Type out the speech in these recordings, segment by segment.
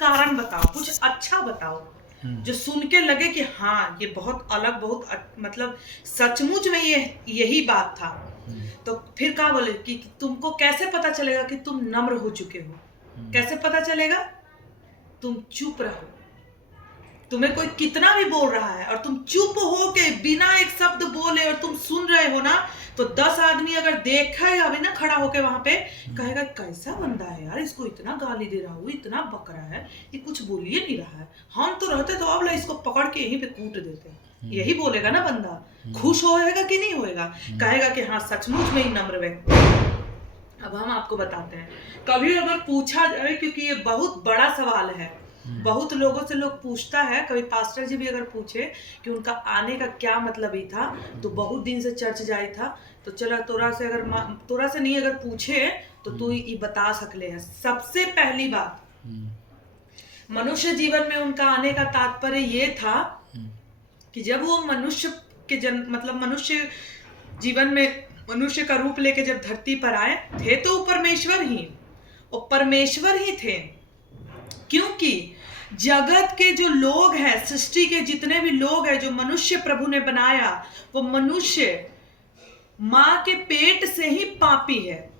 कारण बताओ, कुछ अच्छा बताओ जो सुन के लगे कि हाँ ये बहुत अलग, बहुत मतलब सचमुच में ये यही बात था। तो फिर क्या बोले कि तुमको कैसे पता चलेगा कि तुम नम्र हो चुके हो? कैसे पता चलेगा? तुम चुप रहो। तुम्हें कोई कितना भी बोल रहा है और तुम चुप हो के बिना एक शब्द बोले और तुम सुन रहे हो ना, तो 10 आदमी अगर देखेगा अभी ना खड़ा होके वहां पे, कहेगा कैसा बंदा है यार, इसको इतना गाली दे रहा हूँ, इतना बक रहा है, ये कुछ बोलिए नहीं रहा है, हम तो रहते तो अब इसको पकड़ के यहीं पे कूट देते। यही बोलेगा ना बंदा। खुश होएगा कि नहीं होएगा? कहेगा कि हाँ सचमुच में ही नम्र व्यक्ति। अब हम आपको बताते हैं, कभी अगर पूछा जाए, क्योंकि ये बहुत बड़ा सवाल है, बहुत लोगों से लोग पूछता है, कभी पास्टर जी भी अगर पूछे कि उनका आने का क्या मतलब ही था, तो बहुत दिन से चर्च जाए था, तो चला तोरा से अगर तोरा से नहीं अगर पूछे तो तू ये बता सकले है। सबसे पहली बात, मनुष्य जीवन में उनका आने का तात्पर्य ये था कि जब वो मनुष्य के जन्म मतलब मनुष्य जीवन में मनुष्य का रूप लेके जब धरती पर आए थे, तो वो परमेश्वर ही थे। क्योंकि जगत के जो लोग हैं, सृष्टि के जितने भी लोग हैं जो मनुष्य प्रभु ने बनाया, वो मनुष्य माँ के पेट से ही पापी है,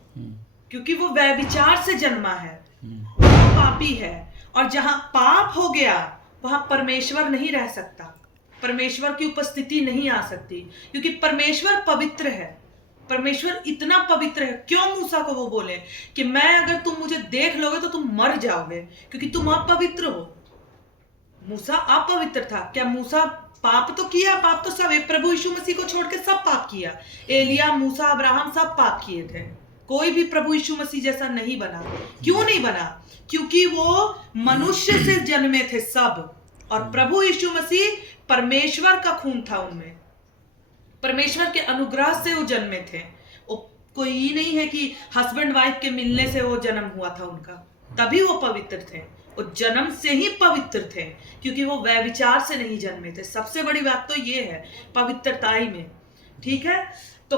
क्योंकि वो व्यभिचार से जन्मा है, वो पापी है। और जहां पाप हो गया वहां परमेश्वर नहीं रह सकता, परमेश्वर की उपस्थिति नहीं आ सकती, क्योंकि परमेश्वर पवित्र है। परमेश्वर इतना पवित्र है, क्यों मूसा को वो बोले कि मैं अगर तुम मुझे देख लोगे तो तुम मर जाओगे, क्योंकि तुम अपवित्र हो। मूसा अपवित्र था। क्या मूसा पाप तो किया? पाप तो सब, प्रभु यीशु मसीह को छोड़ के सब पाप किया। एलिया, मूसा, अब्राहम सब पाप किए थे। कोई भी प्रभु यीशु मसीह जैसा नहीं बना। क्यों नहीं बना? क्योंकि वो मनुष्य से जन्मे थे सब, और प्रभु यीशु मसीह परमेश्वर का खून था उनमें, परमेश्वर के अनुग्रह से वो जन्मे थे। वो कोई ये नहीं है कि हस्बैंड वाइफ के मिलने से वो जन्म हुआ था उनका, तभी वो पवित्र थे। वो जन्म से ही पवित्र थे, क्योंकि वो व्यभिचार से नहीं जन्मे थे। सबसे बड़ी बात तो ये है पवित्रता ही में, ठीक है। तो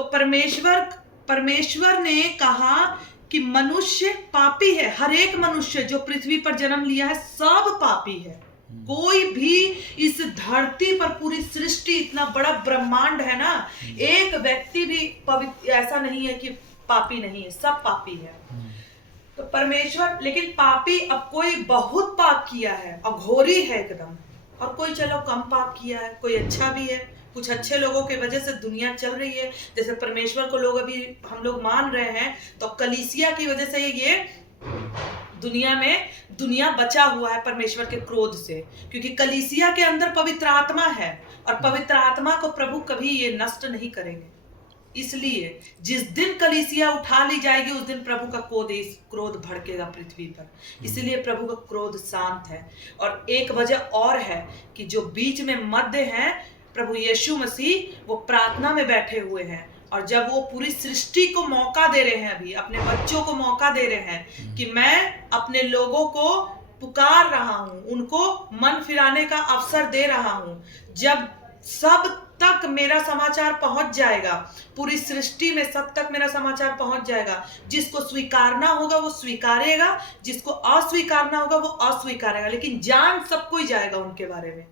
परमेश्वर ने कहा कि मनुष्य पापी है। हर एक मनुष्य जो पृथ्वी पर जन्म लिया है सब पापी है। कोई भी इस धरती पर, पूरी सृष्टि, इतना बड़ा ब्रह्मांड है ना, एक व्यक्ति भी पवित्र ऐसा नहीं है कि पापी नहीं है, सब पापी है। तो परमेश्वर, लेकिन पापी, अब कोई बहुत पाप किया है, अघोरी है एकदम, और कोई चलो कम पाप किया है, कोई अच्छा भी है। कुछ अच्छे लोगों की वजह से दुनिया चल रही है। जैसे परमेश्वर को लोग अभी हम लोग मान रहे हैं, तो कलीसिया की वजह से ये दुनिया बचा हुआ है परमेश्वर के क्रोध से, क्योंकि कलीसिया के अंदर पवित्र आत्मा है, और पवित्र आत्मा को प्रभु कभी ये नष्ट नहीं करेंगे। इसलिए जिस दिन कलीसिया उठा ली जाएगी उस दिन प्रभु का क्रोध भड़केगा पृथ्वी पर। इसलिए प्रभु का क्रोध शांत है। और एक वजह और है कि जो बीच में मध्य है प्रभु यीशु मसीह, वो प्रार्थना में बैठे हुए हैं, और जब वो पूरी सृष्टि को मौका दे रहे हैं, अभी अपने बच्चों को मौका दे रहे हैं कि मैं अपने लोगों को पुकार रहा हूं, उनको मन फिराने का अवसर दे रहा हूं। जब सब तक मेरा समाचार पहुंच जाएगा, पूरी सृष्टि में सब तक मेरा समाचार पहुंच जाएगा, जिसको स्वीकारना होगा वो स्वीकारेगा, जिसको अस्वीकारना होगा वो अस्वीकारेगा, लेकिन जान सबको ही जाएगा उनके बारे में।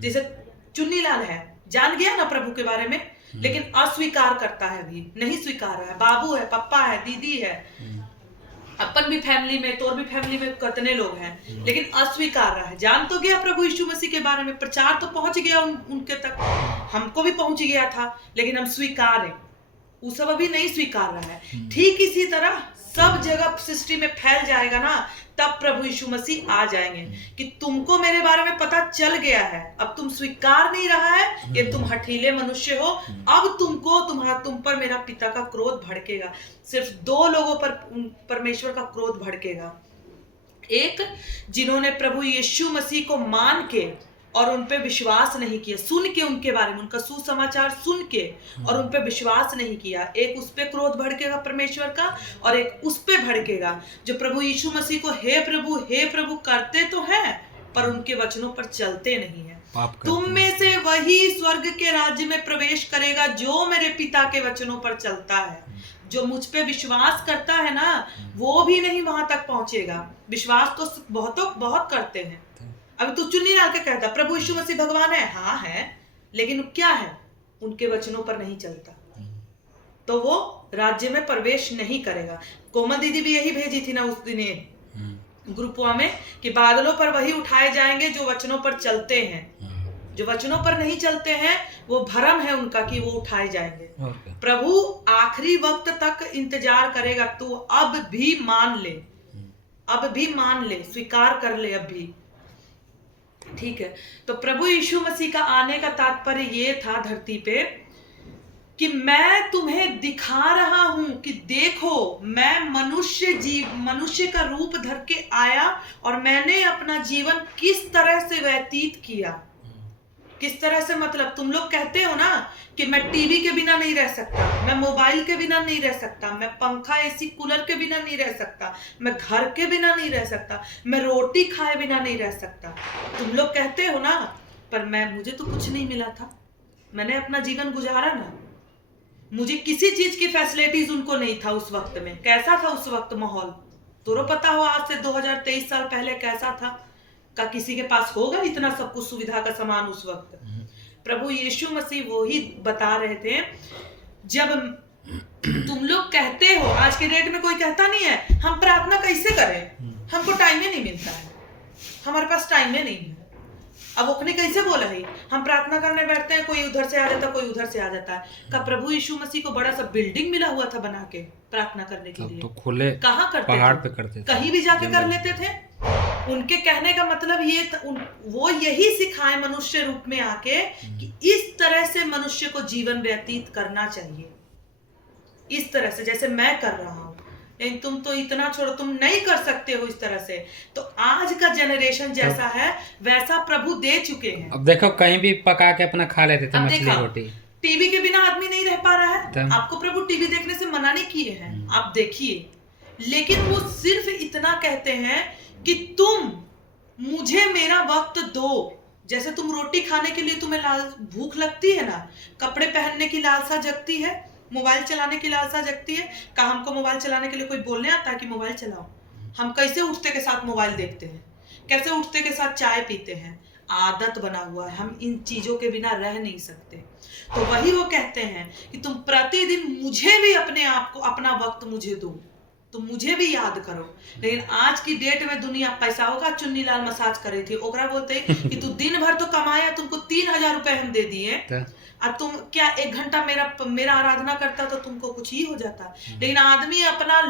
जैसे चुन्नीलाल है, जान गया ना प्रभु के बारे में, लेकिन अस्वीकार करता है, अभी नहीं स्वीकार रहा है। बाबू है, पापा है, दीदी है, अपन भी फैमिली में, तोर भी फैमिली में कितने लोग हैं, लेकिन अस्वीकार रहा है। जान तो गया प्रभु यीशु मसीह के बारे में, प्रचार तो पहुंच गया उनके तक, हमको भी पहुंच गया था, लेकिन हम स्वीकार है, वो सब अभी नहीं स्वीकार रहा है। ठीक इसी तरह सब जगह सृष्टि में फैल जाएगा ना, तब प्रभु यीशु मसीह आ जाएंगे कि तुमको मेरे बारे में पता चल गया है, अब तुम स्वीकार नहीं रहा है, ये तुम हठीले मनुष्य हो, अब तुम पर मेरा पिता का क्रोध भड़केगा। सिर्फ दो लोगों पर परमेश्वर का क्रोध भड़केगा। एक, जिन्होंने प्रभु यीशु मसीह को मान के और उन पे विश्वास नहीं किया, सुन के उनके बारे में, उनका सुसमाचार सुन के और उन पे विश्वास नहीं किया। एक उस पे क्रोध भड़केगा परमेश्वर का, और एक उस पे भड़केगा जो प्रभु यीशु मसीह को हे प्रभु करते तो हैं, पर उनके वचनों पर चलते नहीं है। तुम में से वही स्वर्ग के राज्य में प्रवेश करेगा जो मेरे पिता के वचनों पर चलता है। जो मुझ पे विश्वास करता है ना वो भी नहीं वहां तक पहुंचेगा। विश्वास तो बहुत करते हैं। अभी तू चुन्नी डाल के कहता प्रभु यीशु मसीह भगवान है, हाँ है, लेकिन क्या है, उनके वचनों पर नहीं चलता तो वो राज्य में प्रवेश नहीं करेगा। कोमल दीदी भी यही भेजी थी ना उस दिन ग्रुपवा में कि बादलों पर वही उठाए जाएंगे जो वचनों पर चलते हैं। जो वचनों पर नहीं चलते हैं वो भरम है उनका कि वो उठाए जाएंगे। प्रभु आखिरी वक्त तक इंतजार करेगा। तू अब भी मान ले, अब भी मान ले, स्वीकार कर ले अब भी, ठीक है। तो प्रभु यीशु मसीह का आने का तात्पर्य ये था धरती पे कि मैं तुम्हें दिखा रहा हूं कि देखो मैं मनुष्य का रूप धर के आया और मैंने अपना जीवन किस तरह से व्यतीत किया। किस तरह से मतलब तुम लोग कहते हो ना कि मैं टीवी के बिना नहीं रह सकता, मैं मोबाइल के बिना नहीं रह सकता, मैं पंखा एसी कूलर के बिना नहीं रह सकता, मैं घर के बिना नहीं रह सकता, मैं रोटी खाए बिना नहीं रह सकता। तुम लोग कहते हो ना, पर मुझे तो कुछ नहीं मिला था, मैंने अपना जीवन गुजारा ना। मुझे किसी चीज की फैसिलिटीज उनको नहीं था उस वक्त में। कैसा था उस वक्त माहौल, तो पता हो आज से 2023 साल पहले कैसा था। का किसी के पास होगा इतना सब कुछ सुविधा का सामान उस वक्त। प्रभु यीशु मसीह वो ही बता रहे थे। जब तुम लोग कहते हो, आज के डेट में कोई कहता नहीं है हम प्रार्थना कैसे करें, हमको टाइम ही नहीं मिलता है, हमारे पास टाइम ही नहीं है। अब ओखने कैसे बोला है, हम प्रार्थना करने बैठते हैं, कोई उधर से आ जाता है, कोई उधर से आ जाता है। का प्रभु यीशु मसीह को बड़ा सा बिल्डिंग मिला हुआ था बना के प्रार्थना करने के लिए। तो खुले कहाँ करते पहाड़ पे करते थे, कहीं भी जाके कर लेते थे। उनके कहने का मतलब ये वो यही सिखाए मनुष्य रूप में आके कि इस तरह से मनुष्य को जीवन व्यतीत करना चाहिए, इस तरह से जैसे मैं कर रहा हूं। लेकिन तुम तो इतना छोड़ो, तुम नहीं कर सकते हो इस तरह से। तो आज का जनरेशन जैसा है वैसा प्रभु दे चुके हैं। अब देखो कहीं भी पका के अपना खा लेते थे मछली रोटी। टीवी के बिना आदमी नहीं रह पा रहा है। आपको प्रभु टीवी देखने से मना नहीं किए हैं, आप देखिए, लेकिन वो सिर्फ इतना कहते हैं कि तुम मुझे मेरा वक्त दो। जैसे तुम रोटी खाने के लिए तुम्हें भूख लगती है ना, कपड़े पहनने की लालसा जगती है, मोबाइल चलाने की लालसा जगती है। का हमको मोबाइल चलाने के लिए कोई बोलने आता है कि मोबाइल चलाओ? हम कैसे उठते के साथ मोबाइल देखते हैं, कैसे उठते के साथ चाय पीते हैं, आदत बना हुआ है। हम इन चीजों के बिना रह नहीं सकते। तो वही वो कहते हैं कि तुम प्रतिदिन मुझे भी अपने आप को, अपना वक्त मुझे दो, तो मुझे भी याद करो। लेकिन आज की डेट में दुनिया पैसा होगा, चुन्नी लाल मसाज करे थी, ओकरा बोलते कि तू दिन भर तो कमाया, तुमको 3000 रुपए हम दे दिए, और तुम क्या 1 घंटा मेरा आराधना करता तो तुमको कुछ ही हो जाता। लेकिन आदमी अपना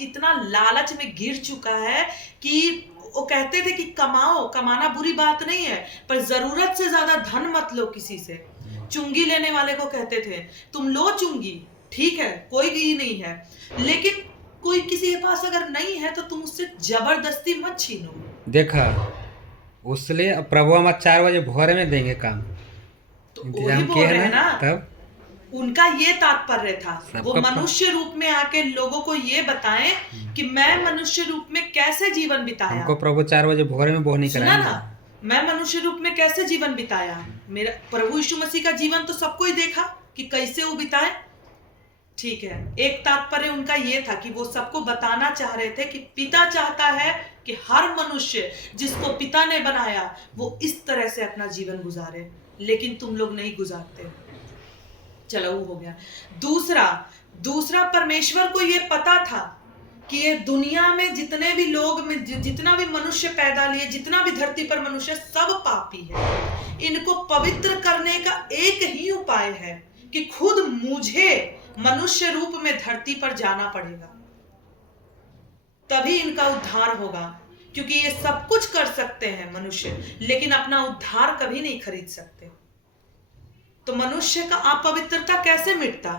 इतना लालच में गिर चुका है कि वो कहते थे कि कमाना बुरी बात नहीं है, पर जरूरत से ज्यादा धन मत लो किसी से। चुंगी लेने वाले को कहते थे तुम लो चुंगी, ठीक है, कोई भी नहीं है, लेकिन कोई किसी के पास अगर नहीं है तो तुम उससे जबरदस्ती मत छीनो। देखा, उसलिए प्रभु हम 4 बजे भोर में देंगे काम, तो वही बोल रहे हैं ना। तब उनका ये तात्पर्य था, वो मनुष्य रूप में आके लोगों को ये बताएं कि मैं मनुष्य रूप में कैसे जीवन बिताया। हमको प्रभु 4 बजे भोर में बोहनी कराया ना, मैं मनुष्य रूप में कैसे जीवन बिताया। मेरा प्रभु यीशु मसीह का जीवन तो सबको ही देखा कि कैसे वो बिताए, ठीक है। एक तात्पर्य उनका ये था कि वो सबको बताना चाह रहे थे कि पिता चाहता है कि हर मनुष्य जिसको पिता ने बनाया वो इस तरह से अपना जीवन गुजारे, लेकिन तुम लोग नहीं गुजारते। चलो वो हो गया। दूसरा परमेश्वर को ये पता था कि ये दुनिया में जितने भी लोग में जितना भी मनुष्य पैदा लिए, जितना भी धरती पर मनुष्य, सब पापी है। इनको पवित्र करने का एक ही उपाय है कि खुद मुझे मनुष्य रूप में धरती पर जाना पड़ेगा, तभी इनका उद्धार होगा। क्योंकि ये सब कुछ कर सकते हैं मनुष्य, लेकिन अपना उद्धार कभी नहीं खरीद सकते। तो मनुष्य का अपवित्रता कैसे मिटता?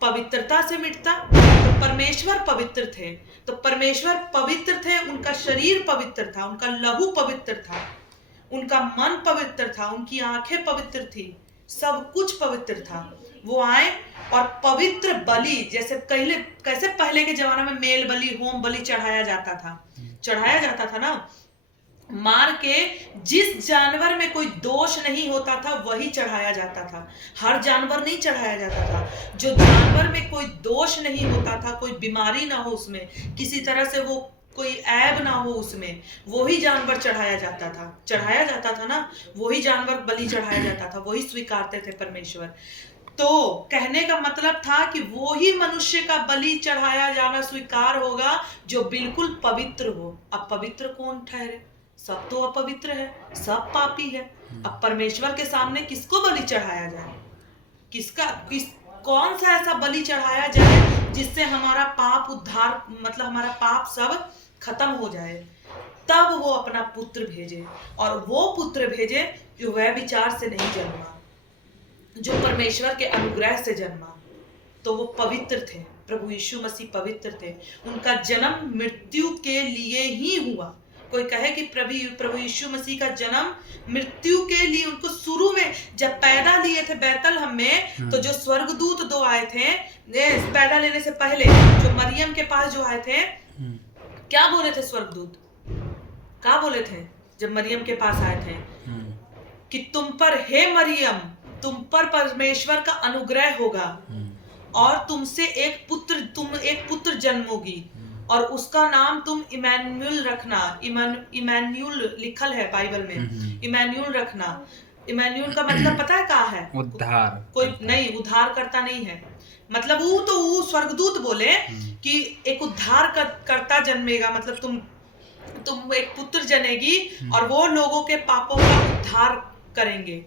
पवित्रता से मिटता। तो परमेश्वर पवित्र थे, तो परमेश्वर पवित्र थे, उनका शरीर पवित्र था, उनका लहू पवित्र था, उनका मन पवित्र था, उनकी आंखें पवित्र थी, सब कुछ पवित्र था। वो आए और पवित्र बलि, जैसे कैसे पहले के जमाने में मेल बलि, होम बलि चढ़ाया जाता था ना, मार के जिस जानवर में कोई दोष नहीं होता था वही चढ़ाया जाता था। हर जानवर नहीं चढ़ाया जाता था। जो जानवर में कोई दोष नहीं होता था, कोई बीमारी ना हो उसमें, किसी तरह से वो कोई ऐब ना हो उसमें, वही जानवर चढ़ाया जाता था ना, वही जानवर बलि चढ़ाया जाता था, वही स्वीकारते थे परमेश्वर। तो कहने का मतलब था कि वो ही मनुष्य का बलि चढ़ाया जाना स्वीकार होगा जो बिल्कुल पवित्र हो। अब पवित्र कौन ठहरे? सब तो अपवित्र है, सब पापी है। अब परमेश्वर के सामने किसको बलि चढ़ाया जाए? कौन सा ऐसा बलि चढ़ाया जाए जिससे हमारा पाप उद्धार, मतलब हमारा पाप सब खत्म हो जाए? तब वो अपना पुत्र भेजे, और वो पुत्र भेजे जो वह विचार से नहीं जन्मा, जो परमेश्वर के अनुग्रह से जन्मा। तो वो पवित्र थे, प्रभु यीशु मसीह पवित्र थे। उनका जन्म मृत्यु के लिए ही हुआ। कोई कहे कि प्रभु यीशु मसीह का जन्म मृत्यु के लिए, उनको शुरू में जब पैदा लिए थे बैतलहम में, तो जो स्वर्गदूत दो आए थे पैदा लेने से पहले, जो मरियम के पास जो आए थे, क्या बोले थे स्वर्गदूत? क्या बोले थे जब मरियम के पास आए थे? कि तुम पर, हे मरियम, तुम पर परमेश्वर का अनुग्रह होगा और तुम एक पुत्र जन्मोगी और उसका नाम तुम इमैनुअल रखना। इमैनुअल लिखल है बाइबल में, इमैनुअल रखना। इमैनुअल का मतलब पता है क्या है? उद्धार। कोई नहीं, उद्धार करता नहीं है। मतलब वो स्वर्गदूत बोले कि एक उद्धार करता जन्मेगा, मतलब तुम एक पुत्र जनेगी और वो लोगों के पापों का उद्धार करेंगे।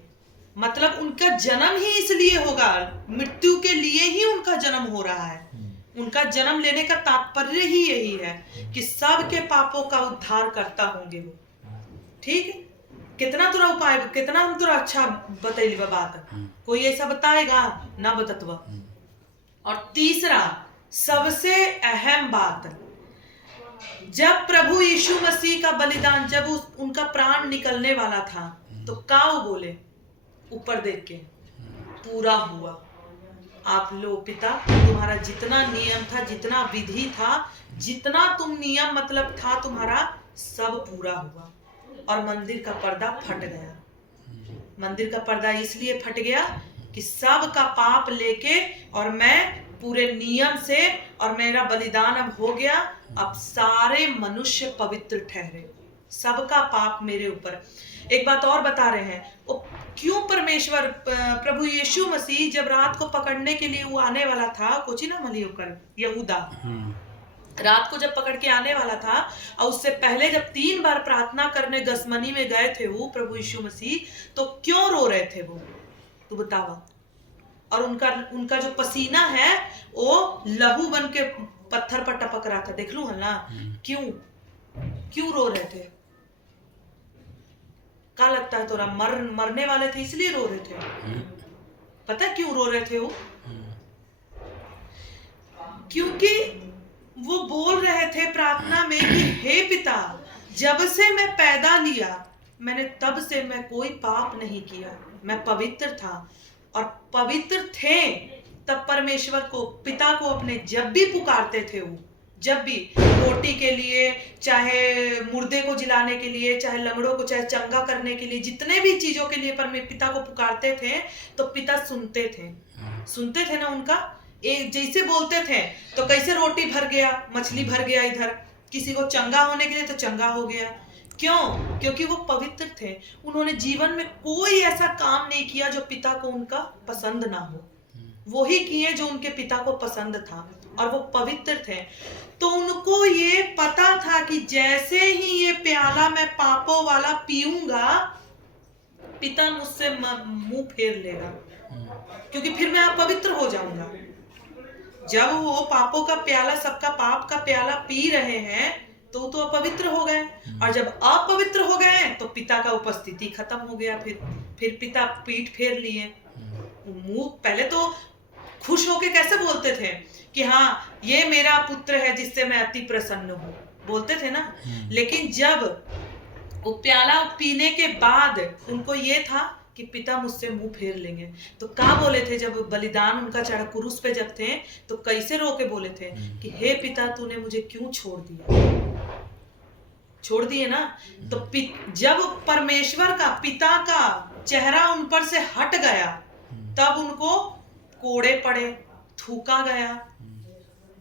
मतलब उनका जन्म ही इसलिए होगा, मृत्यु के लिए ही उनका जन्म हो रहा है। उनका जन्म लेने का तात्पर्य ही यही है कि सबके पापों का उद्धार करता होंगे वो। ठीक है? कितना तुरा उपाय, कितना हम तुरा अच्छा बतैली बात। कोई ऐसा बताएगा ना बततवा। और तीसरा सबसे अहम बात, जब प्रभु यीशु मसीह का बलिदान, जब उनका प्राण निकलने वाला था, तो क्या वो बोले ऊपर देख के? पूरा हुआ। आप लो पिता, तुम्हारा जितना नियम था, जितना विधि था, जितना तुम नियम मतलब था तुम्हारा, सब पूरा हुआ। और मंदिर का पर्दा फट गया। मंदिर का पर्दा इसलिए फट गया कि सब का पाप लेके, और मैं पूरे नियम से, और मेरा बलिदान अब हो गया। अब सारे मनुष्य पवित्र ठहरे, सबका पाप मेरे ऊपर। एक बात और बता रहे हैं, वो क्यों परमेश्वर, प्रभु यीशु मसीह जब रात को पकड़ने के लिए वो आने वाला था, कोची ना मली होकर यहूदा रात को जब पकड़ के आने वाला था, और उससे पहले जब 3 बार प्रार्थना करने गसमनी में गए थे वो प्रभु यीशु मसीह, तो क्यों रो रहे थे वो? तू बतावा। और उनका जो पसीना है वो लहू बन के पत्थर पर टपक रहा था, देख लू है ना? क्यों रो रहे थे? क्या लगता है तोरा? मरने वाले थे इसलिए रो रहे थे। पता है क्यों रो रहे थे वो? क्योंकि वो बोल रहे थे प्रार्थना में कि हे पिता, जब से मैं पैदा लिया, मैंने तब से मैं कोई पाप नहीं किया। मैं पवित्र था, और पवित्र थे तब परमेश्वर को, पिता को अपने जब भी पुकारते थे वो, जब भी रोटी के लिए, चाहे मुर्दे को जिलाने के लिए, चाहे लंगड़ों को, चाहे चंगा करने के लिए, जितने भी चीजों के लिए पिता को पुकारते थे, तो पिता सुनते थे ना उनका। एक जैसे बोलते थे तो कैसे रोटी भर गया, मछली भर गया, इधर किसी को चंगा होने के लिए तो चंगा हो गया। क्यों? क्योंकि वो पवित्र थे। उन्होंने जीवन में कोई ऐसा काम नहीं किया जो पिता को उनका पसंद ना हो, वही किए जो उनके पिता को पसंद था, और वो पवित्र थे। तो उनको ये पता था कि जैसे ही ये प्याला मैं पापों वाला पीऊंगा, पिता मुझसे मुंह फेर लेगा, क्योंकि फिर मैं अपवित्र हो जाऊंगा। जब वो पापों का प्याला, सबका पाप का प्याला पी रहे हैं, तो अपवित्र हो गए, और जब अपवित्र हो गए तो पिता का उपस्थिति खत्म हो गया। फिर पिता पीठ फेर लिए। मुंह पहले तो खुश होके कैसे बोलते थे कि हाँ, ये मेरा पुत्र है जिससे मैं अति प्रसन्न हूँ, बोलते थे ना। लेकिन जब वो प्याला पीने के बाद उनको ये था कि पिता मुझसे मुंह फेर लेंगे, तो क्या बोले थे? जब बलिदान उनका चढ़ा क्रूस पे जब थे, तो कैसे रो के बोले थे कि हे पिता, तूने मुझे क्यों छोड़ दिया? छोड़ दिए ना। तो जब परमेश्वर का, पिता का चेहरा उन पर से हट गया, तब उनको कोड़े पड़े, थूका गया,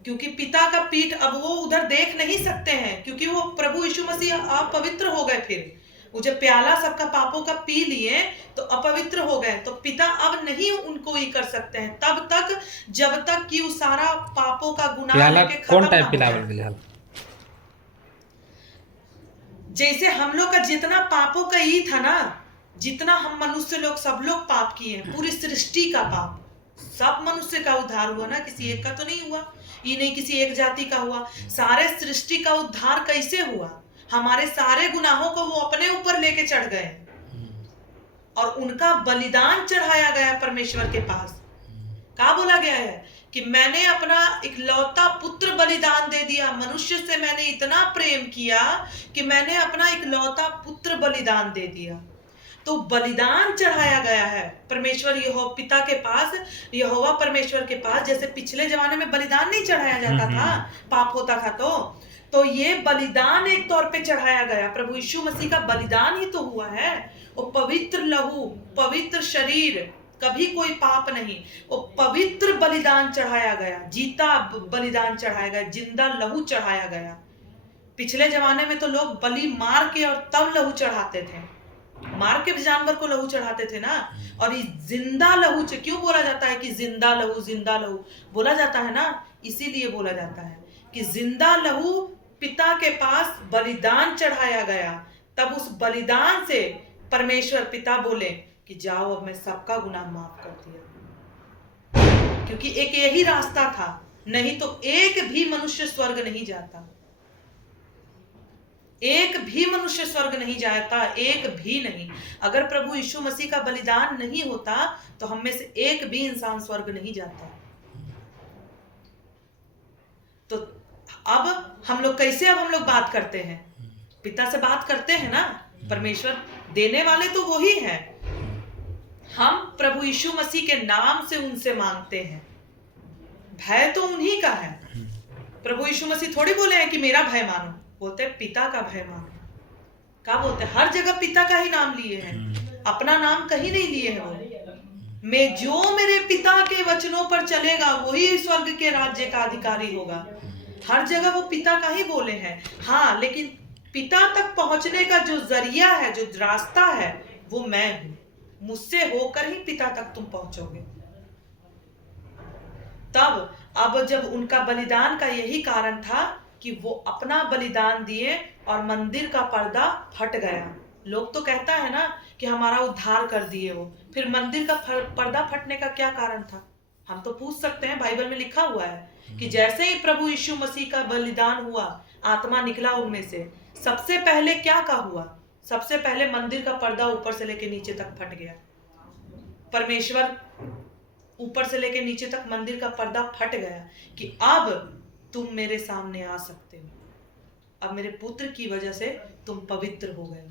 क्योंकि पिता का पीठ अब वो उधर देख नहीं सकते हैं, क्योंकि वो प्रभु यीशु मसीह अपवित्र हो गए। फिर वो जब प्याला सबका पापों का पी लिए तो अपवित्र हो गए, तो पिता अब नहीं उनको ही कर सकते हैं तब तक, जब तक कि वो सारा पापों का गुनाह प्याला लेके कौन खत्म टाइप ना हो पिलावल जाए। गेल? जैसे हम लोग का जितना पापों का ई था ना, जितना हम मनुष्य लोग सब लोग पाप किए हैं, पूरी सृष्टि का पाप, सब मनुष्य का उद्धार हुआ ना, किसी एक का तो नहीं हुआ, ये नहीं किसी एक जाति का हुआ, सारे सृष्टि का उद्धार कैसे हुआ? हमारे सारे गुनाहों को वो अपने ऊपर लेके चढ़ गए और उनका बलिदान चढ़ाया गया परमेश्वर के पास। क्या बोला गया है कि मैंने अपना इकलौता पुत्र बलिदान दे दिया, मनुष्य से मैंने इतना प्रेम किया कि मैंने अपना इकलौता पुत्र बलिदान दे दिया। तो बलिदान चढ़ाया गया है परमेश्वर यहोवा पिता के पास, यहोवा परमेश्वर के पास। जैसे पिछले जमाने में बलिदान नहीं चढ़ाया जाता था, पाप होता था तो ये बलिदान एक तौर पे चढ़ाया गया। प्रभु यीशु मसीह का बलिदान ही तो हुआ है, वो पवित्र लहू, पवित्र शरीर, कभी कोई पाप नहीं, वो पवित्र बलिदान चढ़ाया गया, जीता बलिदान चढ़ाया गया, जिंदा लहू चढ़ाया गया। पिछले जमाने में तो लोग बलि मार के और तब लहू चढ़ाते थे, मार के जानवर को लहू चढ़ाते थे ना। और ये जिंदा लहू क्यों बोला जाता है कि जिंदा लहू बोला जाता है ना, इसीलिए बोला जाता है कि जिंदा लहू पिता के पास बलिदान चढ़ाया गया, तब उस बलिदान से परमेश्वर पिता बोले कि जाओ अब मैं सबका गुनाह माफ कर दिया। क्योंकि एक यही रास्ता था, नहीं तो एक भी मनुष्य स्वर्ग नहीं जाता, एक भी मनुष्य स्वर्ग नहीं जाता, एक भी नहीं। अगर प्रभु यीशु मसीह का बलिदान नहीं होता तो हम में से एक भी इंसान स्वर्ग नहीं जाता। तो अब हम लोग कैसे, अब हम लोग बात करते हैं, पिता से बात करते हैं ना, परमेश्वर देने वाले तो वो ही है, हम प्रभु यीशु मसीह के नाम से उनसे मांगते हैं। भय तो उन्हीं का है। प्रभु यीशु मसीह थोड़ी बोले हैं कि मेरा भय मानो, बोलते हैं पिता का भय मानो। क्या बोलते हैं? हर जगह पिता का ही नाम लिए हैं, अपना नाम कहीं नहीं लिए हैं। वो मैं जो मेरे पिता के वचनों पर चलेगा वही स्वर्ग के राज्य का अधिकारी होगा। हर जगह वो पिता का ही बोले हैं। हाँ, लेकिन पिता तक पहुंचने का जो जरिया है, जो रास्ता है, वो मैं हूं। मुझसे होकर ही पिता तक तुम पहुंचोगे। तब अब जब उनका बलिदान का यही कारण था कि वो अपना बलिदान दिए और मंदिर का पर्दा फट गया। लोग तो कहता है ना कि हमारा उद्धार कर दिए वो, फिर मंदिर का पर्दा फटने का क्या कारण था? हम तो पूछ सकते हैं, बाइबल में लिखा हुआ है कि जैसे ही प्रभु यीशु मसीह का बलिदान हुआ, आत्मा निकला उनमें से, सबसे पहले क्या का हुआ? सबसे पहले मंदिर का पर्दा ऊपर से लेके नीचे तक फट गया। परमेश्वर ऊपर से लेके नीचे तक मंदिर का पर्दा फट गया कि अब तुम मेरे सामने आ सकते हो, अब मेरे पुत्र की वजह से तुम पवित्र हो गए,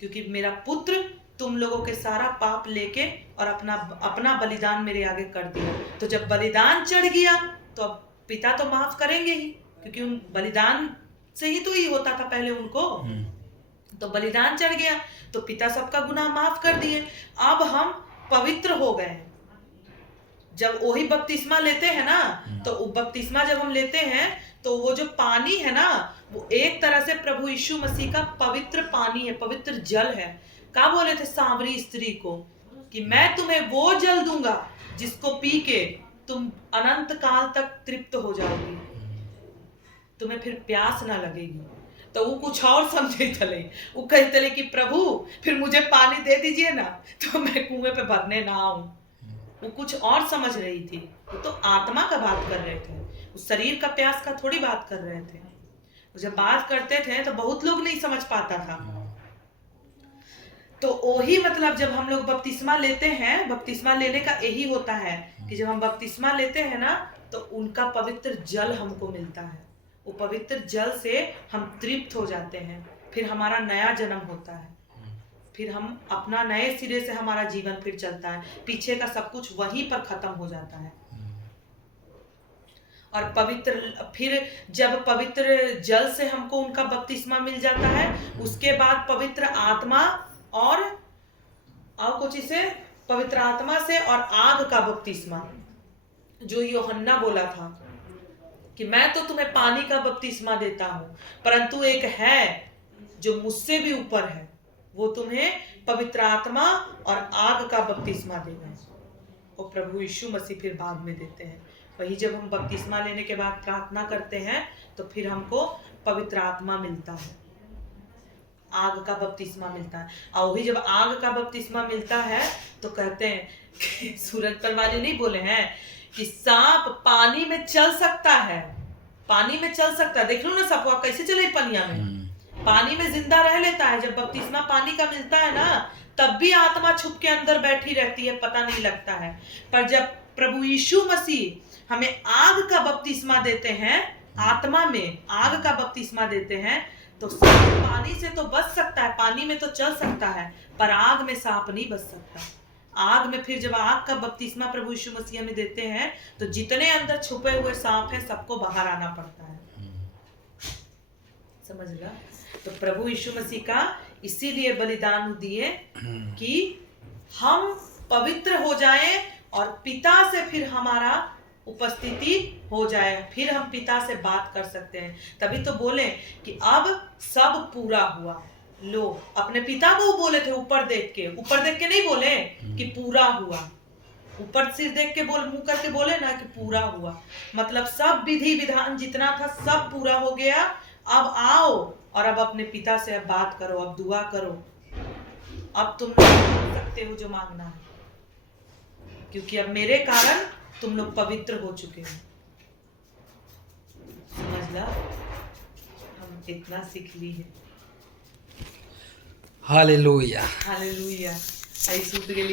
क्योंकि मेरा पुत्र तुम लोगों के सारा पाप लेके और अपना बलिदान मेरे आगे कर दिया। तो जब बलिदान चढ़ गया तो अब पिता तो माफ करेंगे ही, क्योंकि उन बलिदान से ही तो ये होता था पहले उनको। तो बलिदान चढ़ गया तो पिता सबका गुनाह माफ कर दिए। अब हम पवित्र हो गए। जब वही बपतिस्मा लेते हैं ना, तो बपतिस्मा जब हम लेते हैं तो वो जो पानी है ना, वो एक तरह से प्रभु यीशु मसीह का पवित्र पानी है, पवित्र जल है। क्या बोले थे सामरी स्त्री को कि मैं तुम्हें वो जल दूंगा जिसको पी के तुम अनंत काल तक तृप्त हो जाओगी, तुम्हें फिर प्यास ना लगेगी। तो वो कुछ और समझे चले, वो कहते कि प्रभु फिर मुझे पानी दे दीजिए ना, तो मैं कुएं पे भरने ना आऊं। वो कुछ और समझ रही थी, वो तो आत्मा का बात कर रहे थे, उस शरीर का प्यास का थोड़ी बात कर रहे थे। जब बात करते थे तो बहुत लोग नहीं समझ पाता था। तो वही मतलब जब हम लोग बपतिस्मा लेते हैं, बपतिस्मा लेने का यही होता है कि जब हम बपतिस्मा लेते हैं ना, तो उनका पवित्र जल हमको मिलता है। वो पवित्र जल से हम तृप्त हो जाते हैं, फिर हमारा नया जन्म होता है, फिर हम अपना नए सिरे से हमारा जीवन फिर चलता है, पीछे का सब कुछ वहीं पर खत्म हो जाता है। और पवित्र, फिर जब पवित्र जल से हमको उनका बपतिस्मा मिल जाता है, उसके बाद पवित्र आत्मा और कुछ से पवित्र आत्मा से और आग का बपतिस्मा, जो यूहन्ना बोला था कि मैं तो तुम्हें पानी का बपतिस्मा देता हूं, परंतु एक है जो मुझसे भी ऊपर है, वो तुम्हें पवित्र आत्मा और आग का बपतिस्मा देगा। वो प्रभु यीशु मसीह फिर बाद में देते हैं। वही जब हम बपतिस्मा लेने के बाद प्रार्थना करते हैं तो फिर हमको पवित्र आत्मा मिलता है, आग का बपतिस्मा मिलता है। और वही जब आग का बपतिस्मा मिलता है तो कहते हैं कि सूरज पर वाले नहीं बोले हैं कि सांप पानी में चल सकता है, पानी में चल सकता है। देख लो ना सपवा कैसे चले पनिया में, पानी में जिंदा रह लेता है। जब बपतिस्मा पानी का मिलता है ना, तब भी आत्मा छुप के अंदर बैठी रहती है, पता नहीं लगता है। पर जब प्रभु यीशु मसीह हमें आग का बपतिस्मा देते हैं, आत्मा में आग का बपतिस्मा देते हैं, तो सांप पानी से तो बच सकता है, पानी में तो चल सकता है, पर आग में सांप नहीं बच सकता। आग में फिर जब आग का बपतिस्मा प्रभु यीशु मसीह हमें देते हैं तो जितने अंदर छुपे हुए सांप हैं सबको बाहर आना पड़ता है। समझ ला? तो प्रभु यीशु मसीह का इसीलिए बलिदान दिए कि हम पवित्र हो जाएं और पिता से फिर हमारा उपस्थिति हो जाए, फिर हम पिता से बात कर सकते हैं। तभी तो बोले कि अब सब पूरा हुआ। लो, अपने पिता को बोले थे ऊपर देख के नहीं बोले कि पूरा हुआ, ऊपर सिर देख के बोल, मुंह करके बोले ना कि पूरा हुआ। मतलब सब विधि विधान जितना था सब पूरा हो गया। अब आओ और अब अपने पिता से अब बात करो, अब दुआ करो, अब तुम लोग सकते हो जो मांगना है, क्योंकि अब मेरे कारण तुम लोग पवित्र हो चुके हो। समझ ला? हम इतना सीख ली है। Hallelujah, hallelujah. आई सूट के लिए